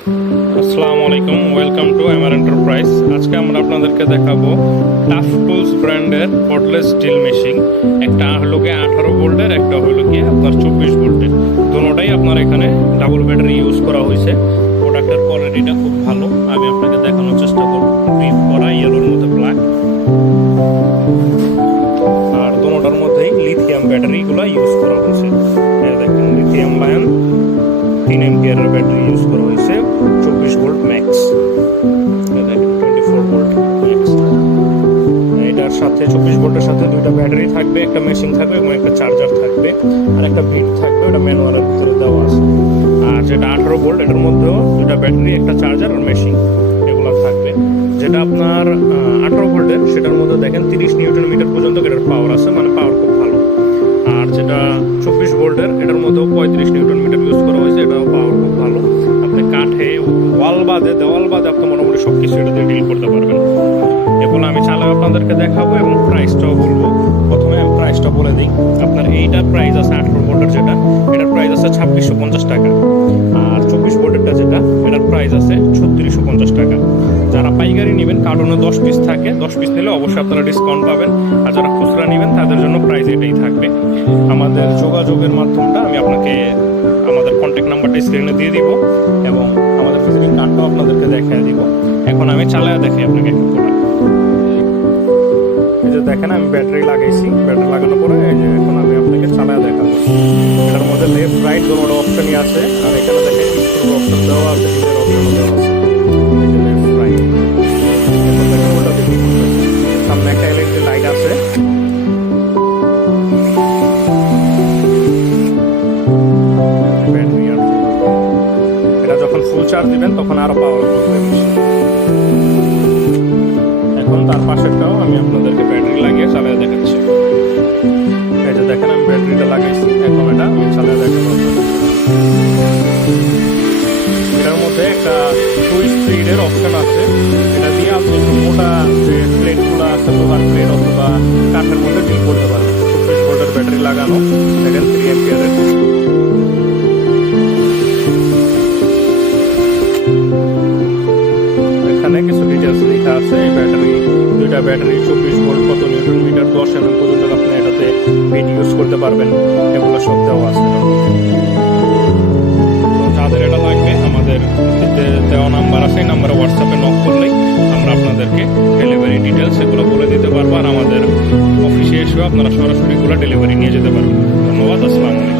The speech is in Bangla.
আসসালামু আলাইকুম, ওয়েলকাম টু এমআর এন্টারপ্রাইজ। আজকে আমরা আপনাদেরকে দেখাবো টাফ টুলস ব্র্যান্ডের কর্ডলেস স্টিল মেশিন। একটা হলো গিয়ে 18 ভোল্টের, একটা হলো গিয়ে আপনার 24 ভোল্টের। দুটোটাই আপনার এখানে ডাবল ব্যাটারি ইউজ করা হয়েছে। প্রোডাক্টের কোয়ালিটিটা খুব ভালো। আমি আপনাকে দেখানোর চেষ্টা করব। গ্রিপ করা ইয়েলোর মধ্যে ব্ল্যাক, আর দুটোটার মধ্যেই লিথিয়াম ব্যাটারিগুলো ইউজ করা হয়েছে। দেখেন, লিথিয়াম লায়ন 3 এম্পিয়ারের ব্যাটারি ইউজ করা হয়েছে, 24 ভোল্ট ম্যাক্স। দেখেন 24 ভোল্ট ম্যাক্স। এটার সাথে 24 ভোল্টের সাথে দুইটা ব্যাটারি থাকবে, একটা মেশিন থাকবে এবং একটা চার্জার থাকবে, আর একটা বিট থাকবে, ওটা ম্যানুয়ালের ভিতরে দেওয়া আছে। আর যেটা 18 ভোল্ট, এটার মধ্যেও দুইটা ব্যাটারি, একটা চার্জার আর মেশিন, এগুলো থাকবে। যেটা আপনার 18 ভোল্টের, সেটার মধ্যে দেখেন 30 নিউটন মিটার পর্যন্ত এটার পাওয়ার আছে, মানে পাওয়ার খুব ভালো। আর যেটা 24 ভোল্টের, এটার মধ্যেও 35 নিউটন মিটার ইউজ করা হয়েছে, এটাও পাওয়ার খুব ভালো। আপনি কাঠে, ওয়াল বাদে, দেওয়াল বাদে আপনি মোটামুটি সব কিছু এটাতে ডিল করতে পারবেন। এগুলো আমি চালাও আপনাদেরকে দেখাবো এবং প্রাইসটাও বলবো। প্রথমে আমি প্রাইসটা বলে দিই। আপনার এইটার প্রাইস আছে 18 ভোল্টের যেটা, এটার প্রাইস আছে 2650 টাকা। আর 24 ভোল্টেরটা যেটা, এটার প্রাইস আছে 3650 টাকা। যারা পাইকারি নেবেন, কার্টনে 10 পিস থাকে, 10 পিস নিলে অবশ্যই আপনারা ডিসকাউন্ট পাবেন। আর যারা খুচরা নেবেন, তাদের জন্য প্রাইস এটাই থাকবে। আমাদের যোগাযোগের মাধ্যমটা আমি আপনাকে আমাদের কন্ট্যাক্ট নাম্বারটা স্ক্রিনে দিয়ে দিব এবং আমাদের ভিজিটিং কার্ডটাও আপনাদেরকে দেখিয়ে দিব। এখন আমি চালায় দেখি আপনাকে একটু করে। এই যে দেখেন, আমি ব্যাটারি লাগাইছি। ব্যাটারি লাগানোর পরে এই যে এখন আমি আপনাকে চালায় দেখাবো। এটার মধ্যে লেফট রাইট দুটো অপশনই আছে। আর এখানে দেখেন স্ক্রু অপশন দেওয়া আছে, হিটের অপশনও দেওয়া আছে। এই যে লেফট রাইট। এখন দেখেন ওটা দেখি, সামনে একটা এলইডি লাইট আছে। ব্যাটারি আর এটা যখন ফুল চার্জ দিবেন তখন আরো পাওয়ার করবে। এখন তার পাশেরটাও আমি আপনাদেরকে ব্যাটারি লাগিয়ে চালিয়ে দেখাচ্ছি। এই যে দেখেন, আমি ব্যাটারিটা লাগাইছি। এখন এটা আমি চালিয়ে দেখাবো। এটার মধ্যে একটা সুইচ স্পিডের অপশন আছে। এটা দিয়ে আপনি মোটা যে প্লেটগুলো আছে, লোহার প্লেট অথবা কাঠের মধ্যে ডিল করতে পারবেন। 24 ভোল্টের ব্যাটারি লাগানো, দেখেন 3 এম্পিয়ারের। এখানে কিছু ডিটেলস লেখা আছে। এই ব্যাটারি, দুইটা ব্যাটারি, 24 ভোল্ট, কত নিউটন মিটার, 10 mm পর্যন্ত আপনি এটাতে বিট ইউজ করতে পারবেন, এগুলো সব দেওয়া আছে। তো যাদের এটা লাগবে, আমাদের দেওয়া নাম্বার আছে, এই নাম্বারে হোয়াটসঅ্যাপে নক করলেই আমরা আপনাদেরকে ডেলিভারি ডিটেলস এগুলো বলে দিতে পারবো। আর আমাদের অফিসে এসেও আপনারা সরাসরি এগুলো ডেলিভারি নিয়ে যেতে পারবেন। ধন্যবাদ, আসসালামু আলাইকুম।